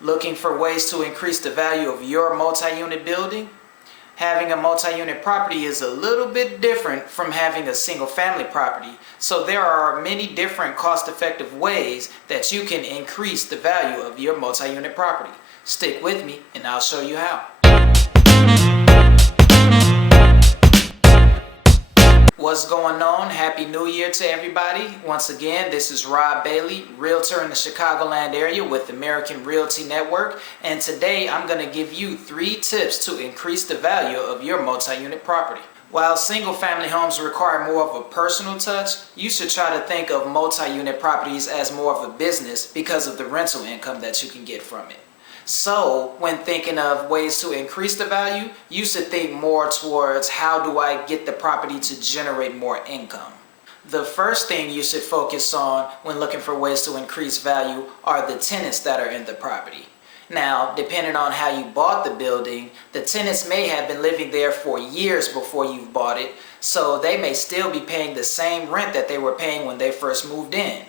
Looking for ways to increase the value of your multi-unit building? Having a multi-unit property is a little bit different from having a single-family property. So there are many different cost-effective ways that you can increase the value of your multi-unit property. Stick with me and I'll show you how. What's going on? Happy New Year to everybody. Once again, this is Rob Bailey, realtor in the Chicagoland area with American Realty Network. And today I'm going to give you 3 tips to increase the value of your multi-unit property. While single-family homes require more of a personal touch, you should try to think of multi-unit properties as more of a business because of the rental income that you can get from it. So, when thinking of ways to increase the value, you should think more towards how do I get the property to generate more income. The first thing you should focus on when looking for ways to increase value are the tenants that are in the property. Now, depending on how you bought the building, the tenants may have been living there for years before you've bought it, so they may still be paying the same rent that they were paying when they first moved in.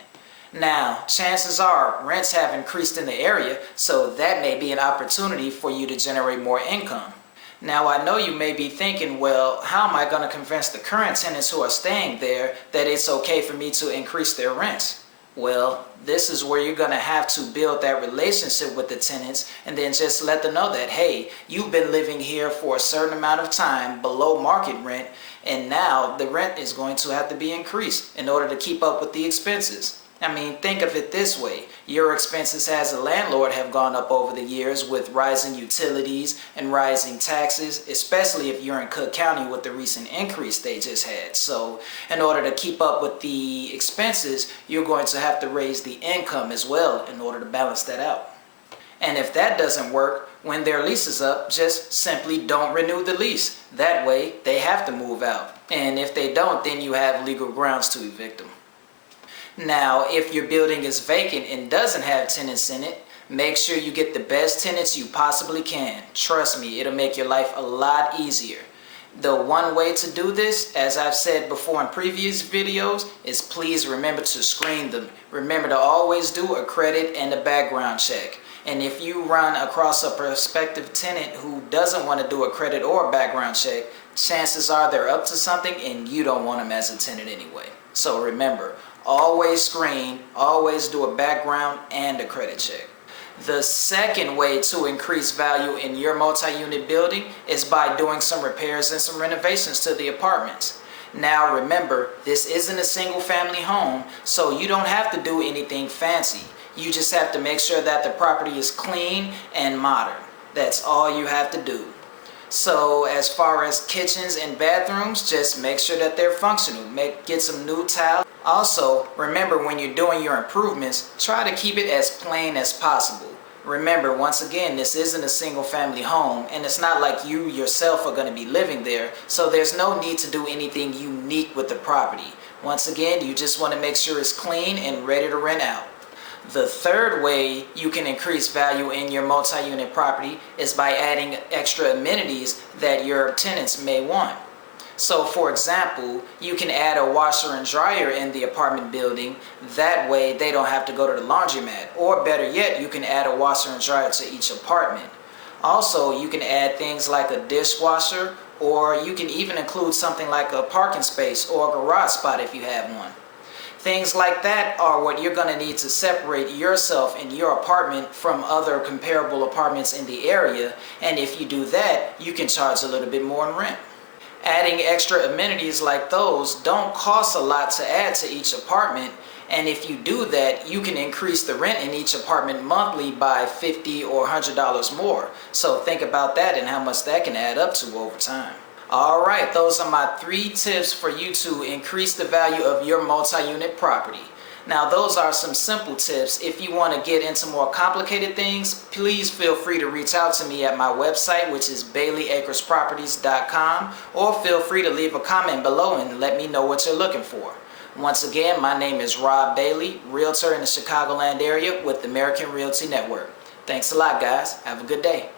Now, chances are rents have increased in the area, so that may be an opportunity for you to generate more income. Now, I know you may be thinking, well, how am I going to convince the current tenants who are staying there that it's okay for me to increase their rents? Well, this is where you're going to have to build that relationship with the tenants and then just let them know that, hey, you've been living here for a certain amount of time below market rent, and now the rent is going to have to be increased in order to keep up with the expenses. I mean, think of it this way. Your expenses as a landlord have gone up over the years with rising utilities and rising taxes, especially if you're in Cook County with the recent increase they just had. So, in order to keep up with the expenses, you're going to have to raise the income as well in order to balance that out. And if that doesn't work, when their lease is up, just simply don't renew the lease. That way, they have to move out. And if they don't, then you have legal grounds to evict them. Now, if your building is vacant and doesn't have tenants in it, make sure you get the best tenants you possibly can. Trust me, it'll make your life a lot easier. The one way to do this, as I've said before in previous videos, is please remember to screen them. Remember to always do a credit and a background check. And if you run across a prospective tenant who doesn't want to do a credit or a background check, chances are they're up to something and you don't want them as a tenant anyway. So remember, always screen, always do a background and a credit check. The second way to increase value in your multi-unit building is by doing some repairs and some renovations to the apartments. Now remember, this isn't a single family home, so you don't have to do anything fancy. You just have to make sure that the property is clean and modern. That's all you have to do. So as far as kitchens and bathrooms, just make sure that they're functional. Get some new tile. Also, remember when you're doing your improvements, try to keep it as plain as possible. Remember, once again, this isn't a single family home and it's not like you yourself are going to be living there, so there's no need to do anything unique with the property. Once again, you just want to make sure it's clean and ready to rent out. The third way you can increase value in your multi-unit property is by adding extra amenities that your tenants may want. So for example, you can add a washer and dryer in the apartment building. That way they don't have to go to the laundromat. Or better yet, you can add a washer and dryer to each apartment. Also, you can add things like a dishwasher, or you can even include something like a parking space or a garage spot if you have one. Things like that are what you're going to need to separate yourself and your apartment from other comparable apartments in the area, and if you do that, you can charge a little bit more in rent. Adding extra amenities like those don't cost a lot to add to each apartment, and if you do that, you can increase the rent in each apartment monthly by $50 or $100 more. So think about that and how much that can add up to over time. Alright, those are my 3 tips for you to increase the value of your multi-unit property. Now those are some simple tips. If you want to get into more complicated things, please feel free to reach out to me at my website, which is baileyacresproperties.com, or feel free to leave a comment below and let me know what you're looking for. Once again, my name is Rob Bailey, realtor in the Chicagoland area with the American Realty Network. Thanks a lot, guys. Have a good day.